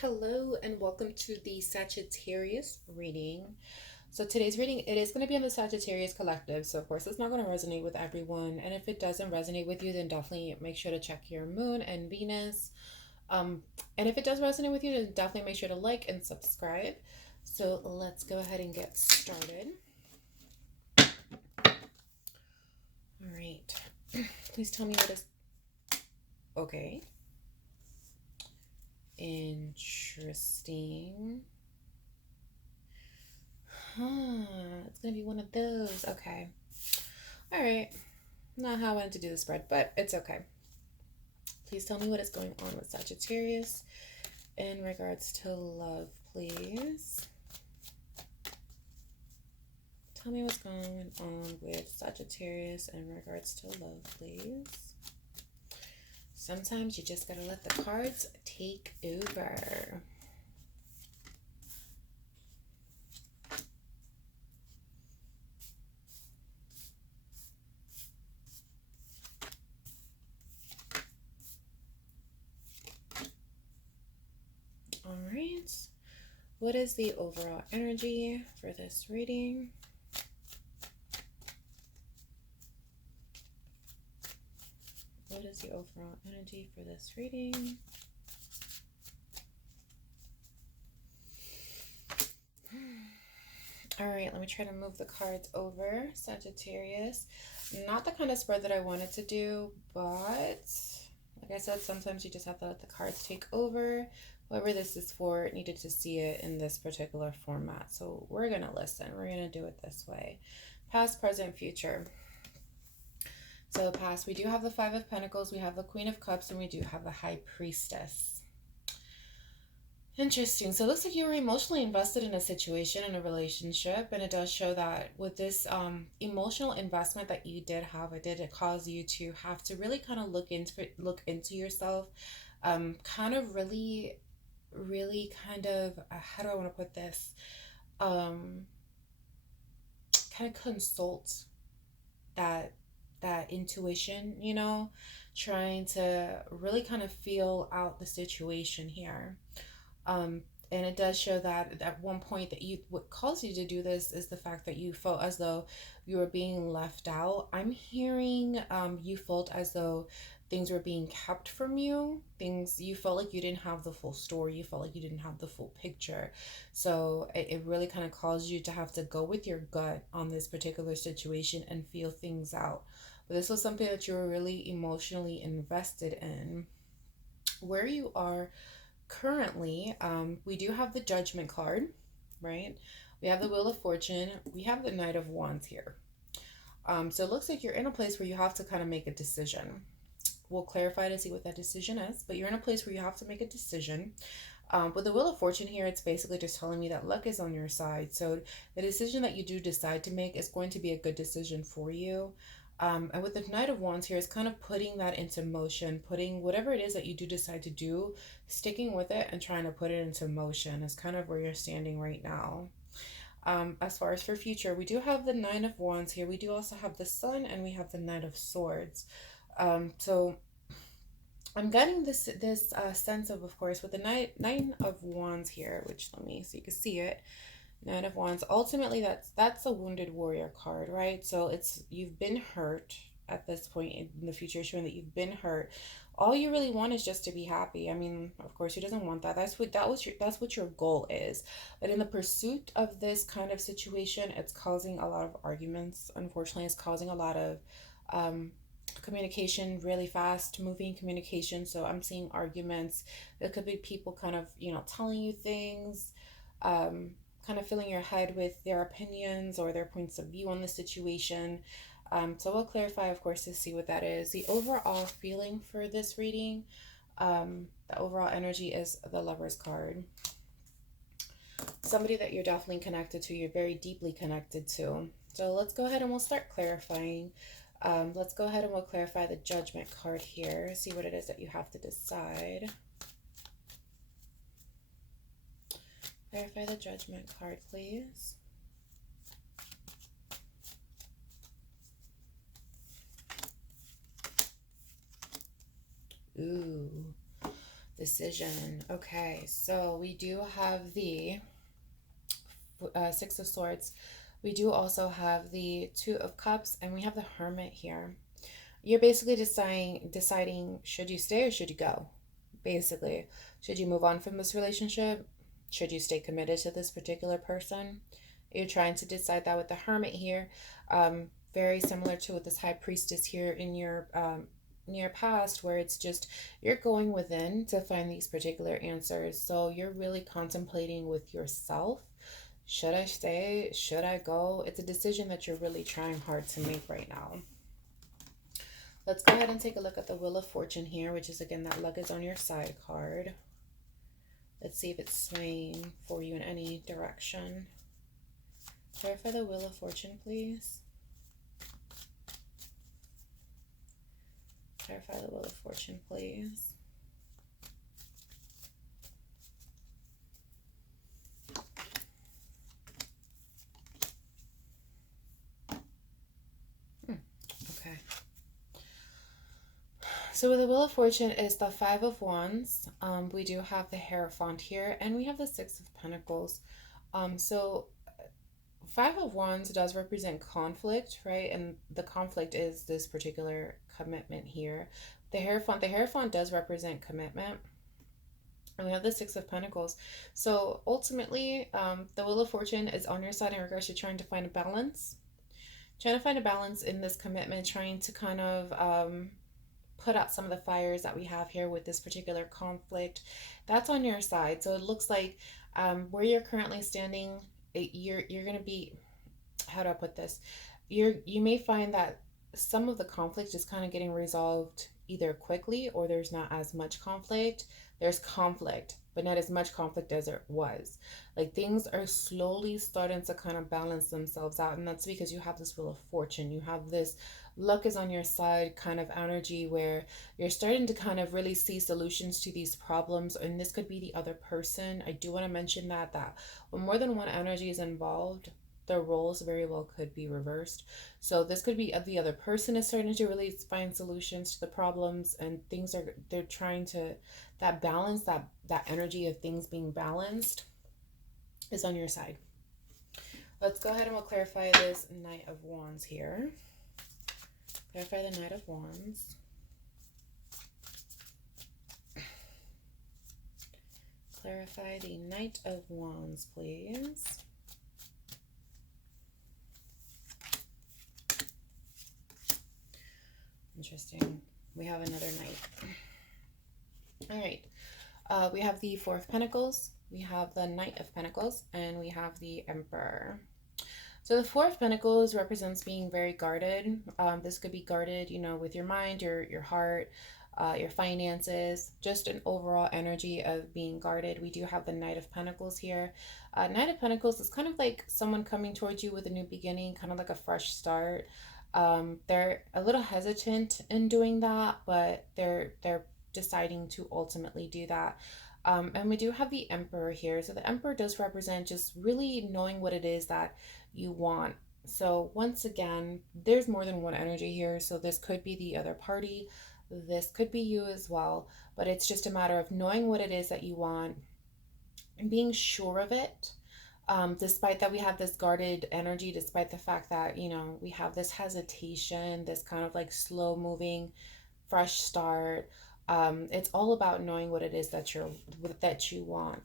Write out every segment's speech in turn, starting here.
Hello and welcome to the Sagittarius reading. So today's reading, it is going to be on the Sagittarius collective. So of course it's not going to resonate with everyone. And if it doesn't resonate with you, then definitely make sure to check your moon and Venus. Um, and if it does resonate with you, then definitely make sure to like and subscribe. So let's go ahead and get started. All right. Please tell me what is... Okay. Interesting. It's gonna be one of those. Okay. All right. Not how I wanted to do the spread, but it's okay. Please tell me what is going on with Sagittarius in regards to love, please. Tell me what's going on with Sagittarius in regards to love, please. Sometimes you just gotta let the cards take over. All right. What is the overall energy for this reading? What is the overall energy for this reading? All right, let me try to move the cards over. Sagittarius. Not the kind of spread that I wanted to do, but like I said, sometimes you just have to let the cards take over. Whoever this is for needed to see it in this particular format. So we're going to listen. We're going to do it this way. Past, present, future. So past, we do have the Five of Pentacles, we have the Queen of Cups, and we do have the High Priestess. Interesting. So it looks like you were emotionally invested in a situation, in a relationship, and it does show that with this emotional investment that you did have, it did cause you to have to really kind of look into yourself, kind of really kind of how do I want to put this? Kind of consult that intuition, you know, trying to really kind of feel out the situation here. And it does show that at one point that what caused you to do this is the fact that you felt as though you were being left out. I'm hearing you felt as though things were being kept from you. You felt like you didn't have the full story. You felt like you didn't have the full picture. So it really kind of caused you to have to go with your gut on this particular situation and feel things out. But this was something that you were really emotionally invested in. Where you are currently, we do have the Judgment card, right? We have the Wheel of Fortune. We have the Knight of Wands here. So it looks like you're in a place where you have to kind of make a decision. We'll clarify to see what that decision is, but you're in a place where you have to make a decision. With the Wheel of Fortune here, it's basically just telling me that luck is on your side. So the decision that you do decide to make is going to be a good decision for you. And with the Knight of Wands here, it's kind of putting that into motion, putting whatever it is that you do decide to do, sticking with it and trying to put it into motion is kind of where you're standing right now. As far as for future, we do have the Nine of Wands here. We do also have the Sun and we have the Knight of Swords. So I'm getting this sense of course, with the Nine of Wands here, which let me so you can see it. Nine of Wands. Ultimately, that's a wounded warrior card, right? So it's you've been hurt at this point in the future, showing that you've been hurt. All you really want is just to be happy. I mean, of course, who doesn't want that? That's what your goal is. But in the pursuit of this kind of situation, it's causing a lot of arguments. Unfortunately, it's causing a lot of communication, really fast moving communication. So I'm seeing arguments. There could be people kind of telling you things. Kind of filling your head with their opinions or their points of view on the situation. So we'll clarify, of course, to see what that is. The overall feeling for this reading, the overall energy is the Lover's card. Somebody that you're definitely connected to, you're very deeply connected to. So let's go ahead and we'll start clarifying. Let's go ahead and we'll clarify the Judgment card here, see what it is that you have to decide. Clarify the Judgment card, please. Ooh. Decision. Okay, so we do have the Six of Swords. We do also have the Two of Cups, and we have the Hermit here. You're basically deciding should you stay or should you go? Basically, should you move on from this relationship? Should you stay committed to this particular person? You're trying to decide that with the Hermit here. Very similar to with this High Priestess here in your past, where it's just you're going within to find these particular answers. So you're really contemplating with yourself. Should I stay? Should I go? It's a decision that you're really trying hard to make right now. Let's go ahead and take a look at the Wheel of Fortune here, which is again that luck is on your side card. Let's see if it's swaying for you in any direction. Clarify the Wheel of Fortune, please. Clarify the Wheel of Fortune, please. Okay. So with the Wheel of Fortune is the Five of Wands. We do have the Hierophant here, and we have the Six of Pentacles. So Five of Wands does represent conflict, right? And the conflict is this particular commitment here. The Hierophant does represent commitment. And we have the Six of Pentacles. So ultimately, the Wheel of Fortune is on your side in regards to trying to find a balance. Trying to find a balance in this commitment, trying to kind of put out some of the fires that we have here with this particular conflict. That's on your side. So it looks like where you're currently standing, you're going to be, how do I put this? You may find that some of the conflict is kind of getting resolved either quickly, or there's not as much conflict. There's conflict, but not as much conflict as there was. Like things are slowly starting to kind of balance themselves out, and that's because you have this Wheel of Fortune. You have this luck is on your side kind of energy where you're starting to kind of really see solutions to these problems, and this could be the other person. I do want to mention that when more than one energy is involved, the roles very well could be reversed. So this could be the other person is starting to really find solutions to the problems, and they're trying to, that balance, that energy of things being balanced is on your side. Let's go ahead and we'll clarify this Knight of Wands here. Clarify the Knight of Wands. Clarify the Knight of Wands, please. Interesting. We have another knight. All right. We have the Four of Pentacles. We have the Knight of Pentacles, and we have the Emperor. So the Four of Pentacles represents being very guarded. This could be guarded, with your mind, your heart, your finances, just an overall energy of being guarded. We do have the Knight of Pentacles here. Knight of Pentacles is kind of like someone coming towards you with a new beginning, kind of like a fresh start. They're a little hesitant in doing that, but they're deciding to ultimately do that. And we do have the Emperor here. So the Emperor does represent just really knowing what it is that you want. So once again, there's more than one energy here. So this could be the other party. This could be you as well. But it's just a matter of knowing what it is that you want and being sure of it. Despite that we have this guarded energy, despite the fact that, we have this hesitation, this kind of like slow moving, fresh start. It's all about knowing what it is that you want.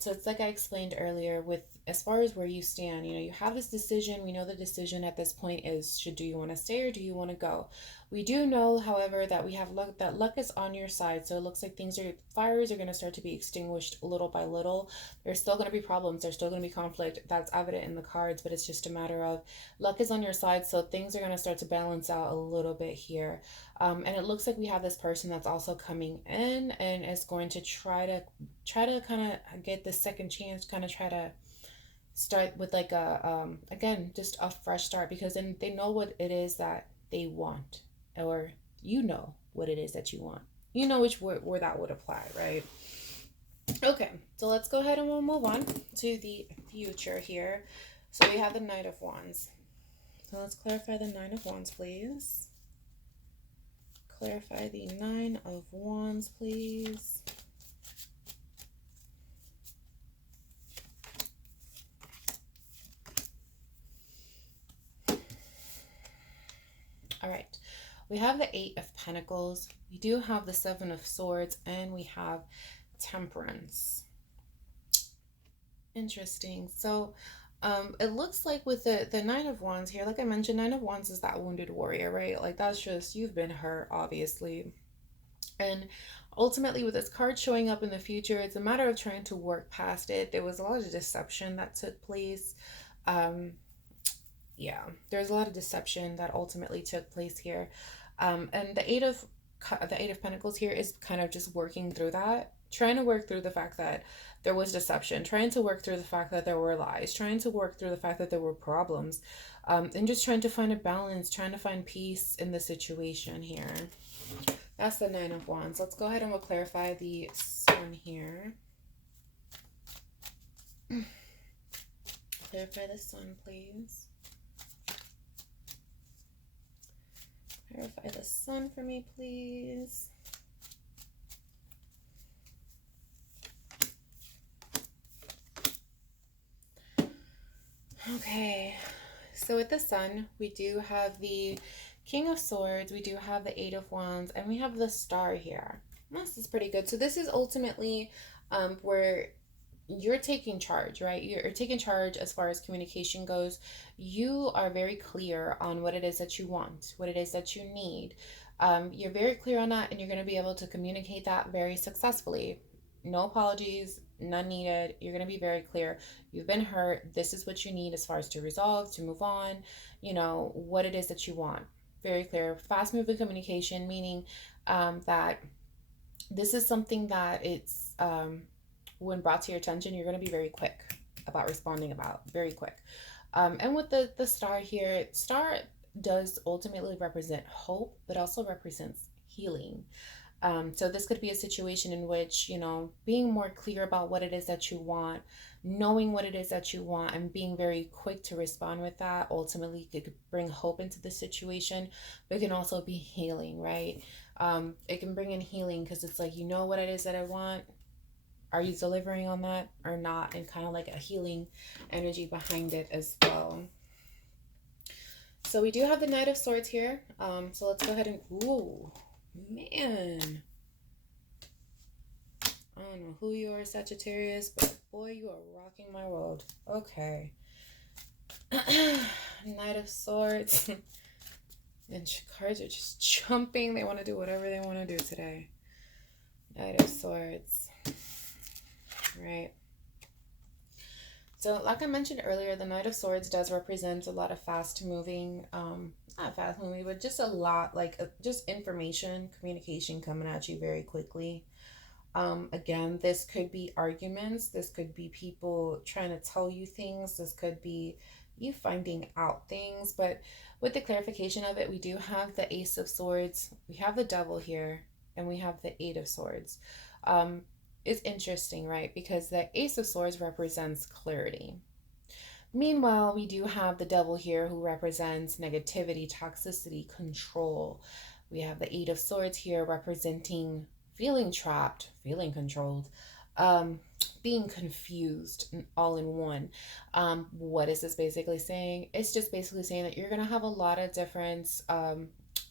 So it's like I explained earlier with as far as where you stand, you have this decision. We know the decision at this point is do you want to stay or do you want to go? We do know, however, that we have luck, that luck is on your side. So it looks like fires are going to start to be extinguished little by little. There's still going to be problems. There's still going to be conflict. That's evident in the cards, but it's just a matter of luck is on your side. So things are going to start to balance out a little bit here. And it looks like we have this person that's also coming in and is going to try to kind of get the second chance, kind of try to start with like again, just a fresh start, because then they know what it is that they want, or what it is that you want. Which where that would apply, right? Okay, so let's go ahead and we'll move on to the future here. So we have the Knight of Wands. So let's clarify the Nine of Wands, please. Clarify the Nine of Wands, please. All right. We have the Eight of Pentacles. We do have the Seven of Swords, and we have Temperance. Interesting. So it looks like with the Nine of Wands here, like I mentioned, Nine of Wands is that wounded warrior, right? Like that's just, you've been hurt, obviously. And ultimately, with this card showing up in the future, it's a matter of trying to work past it. There was a lot of deception that took place. Um, yeah, there's a lot of deception that ultimately took place here. And the Eight of Pentacles here is kind of just working through that, trying to work through the fact that there was deception, trying to work through the fact that there were lies, trying to work through the fact that there were problems, and just trying to find a balance, trying to find peace in the situation here. That's the Nine of Wands. Let's go ahead and we'll clarify the Sun here. Clarify the Sun, please. Clarify the Sun for me, please. Okay, so with the Sun, we do have the King of Swords, we do have the Eight of Wands, and we have the Star here. This is pretty good. So this is ultimately where you're taking charge, right? You're taking charge as far as communication goes. You are very clear on what it is that you want, what it is that you need. You're very clear on that, and you're going to be able to communicate that very successfully. No apologies, none needed. You're going to be very clear. You've been hurt. This is what you need as far as to resolve, to move on, you know, what it is that you want. Very clear. Fast moving communication, meaning that this is something that it's when brought to your attention, you're going to be very quick about responding about, very quick. And with the Star here, Star does ultimately represent hope, but also represents healing. So this could be a situation in which, you know, being more clear about what it is that you want, knowing what it is that you want, and being very quick to respond with that ultimately could bring hope into the situation, but it can also be healing, right? It can bring in healing because it's like, you know what it is that I want. Are you delivering on that or not? And kind of like a healing energy behind it as well. So we do have the Knight of Swords here. So let's go ahead and, ooh, man. I don't know who you are, Sagittarius, but boy, you are rocking my world. Okay. Knight of Swords. And cards are just jumping. They want to do whatever they want to do today. Knight of Swords. Right. So like I mentioned earlier, the Knight of Swords does represent a lot of fast moving, not fast moving, but just a lot, like just information, communication coming at you very quickly. Again, this could be arguments. This could be people trying to tell you things. This could be you finding out things. But with the clarification of it, we do have the Ace of Swords. We have the Devil here, and we have the Eight of Swords. It's interesting, right? Because the Ace of Swords represents clarity. Meanwhile, we do have the Devil here who represents negativity, toxicity, control. We have the Eight of Swords here representing feeling trapped, feeling controlled, being confused, all in one. What is this basically saying? It's just basically saying that you're going to have a lot of different,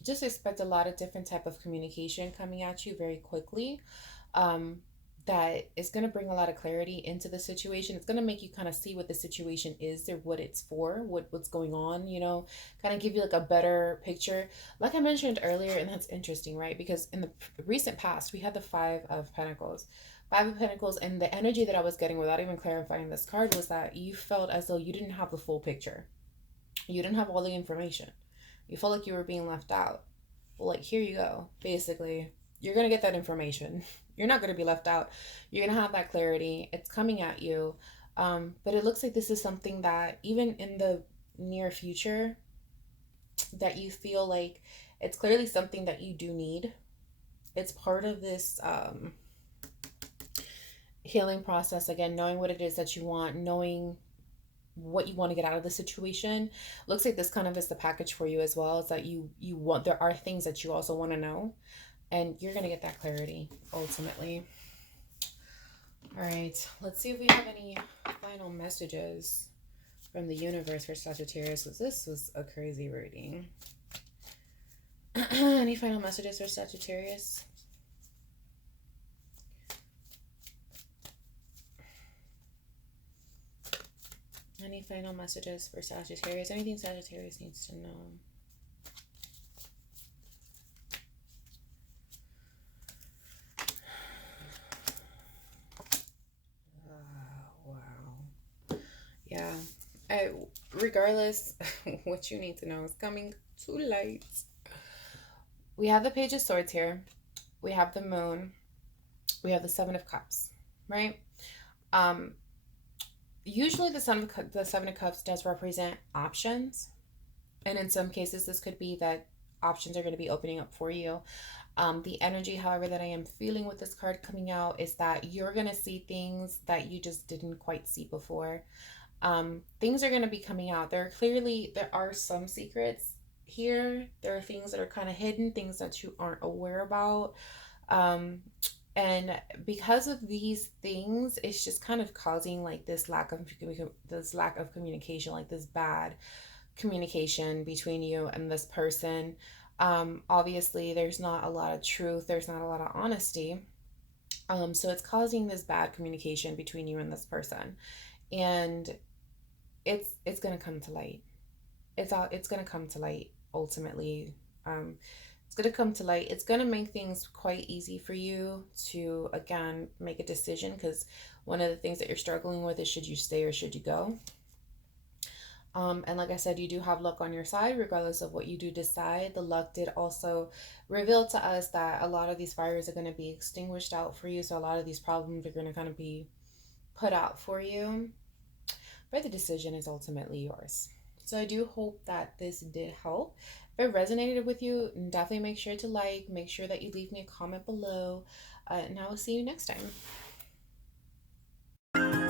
just expect a lot of different type of communication coming at you very quickly. That is going to bring a lot of clarity into the situation. It's going to make you kind of see what the situation is or what it's for, what's going on, you know, kind of give you like a better picture. Like I mentioned earlier, and that's interesting, right? Because in the recent past, we had the Five of Pentacles. Five of Pentacles, and the energy that I was getting without even clarifying this card was that you felt as though you didn't have the full picture. You didn't have all the information. You felt like you were being left out. Well, like, here you go. Basically, you're going to get that information. You're not going to be left out. You're going to have that clarity. It's coming at you. But it looks like this is something that even in the near future that you feel like it's clearly something that you do need. It's part of this healing process. Again, knowing what it is that you want, knowing what you want to get out of the situation. Looks like this kind of is the package for you as well. Is that you want, there are things that you also want to know. And you're going to get that clarity, ultimately. All right, let's see if we have any final messages from the universe for Sagittarius, because this was a crazy reading. Any final messages for Sagittarius? Any final messages for Sagittarius? Anything Sagittarius needs to know? Wow. Yeah. Regardless, what you need to know is coming to light. We have the Page of Swords here. We have the Moon. We have the Seven of Cups, right? Um, Usually the Seven of Cups does represent options, and in some cases this could be that options are going to be opening up for you. The energy, however, that I am feeling with this card coming out is that you're going to see things that you just didn't quite see before. Things are going to be coming out. There are some secrets here. There are things that are kind of hidden, things that you aren't aware about. Um, and because of these things, it's just kind of causing like this lack of communication, like this bad communication between you and this person. Obviously, there's not a lot of truth. There's not a lot of honesty. So it's causing this bad communication between you and this person, and it's gonna come to light. It's gonna come to light ultimately. Um, it's gonna come to light. It's gonna make things quite easy for you to again make a decision, because one of the things that you're struggling with is should you stay or should you go. And like I said, you do have luck on your side, regardless of what you do decide. The luck did also reveal to us that a lot of these fires are going to be extinguished out for you. So a lot of these problems are going to kind of be put out for you. But the decision is ultimately yours. So I do hope that this did help. If it resonated with you, definitely make sure to make sure that you leave me a comment below. And I will see you next time.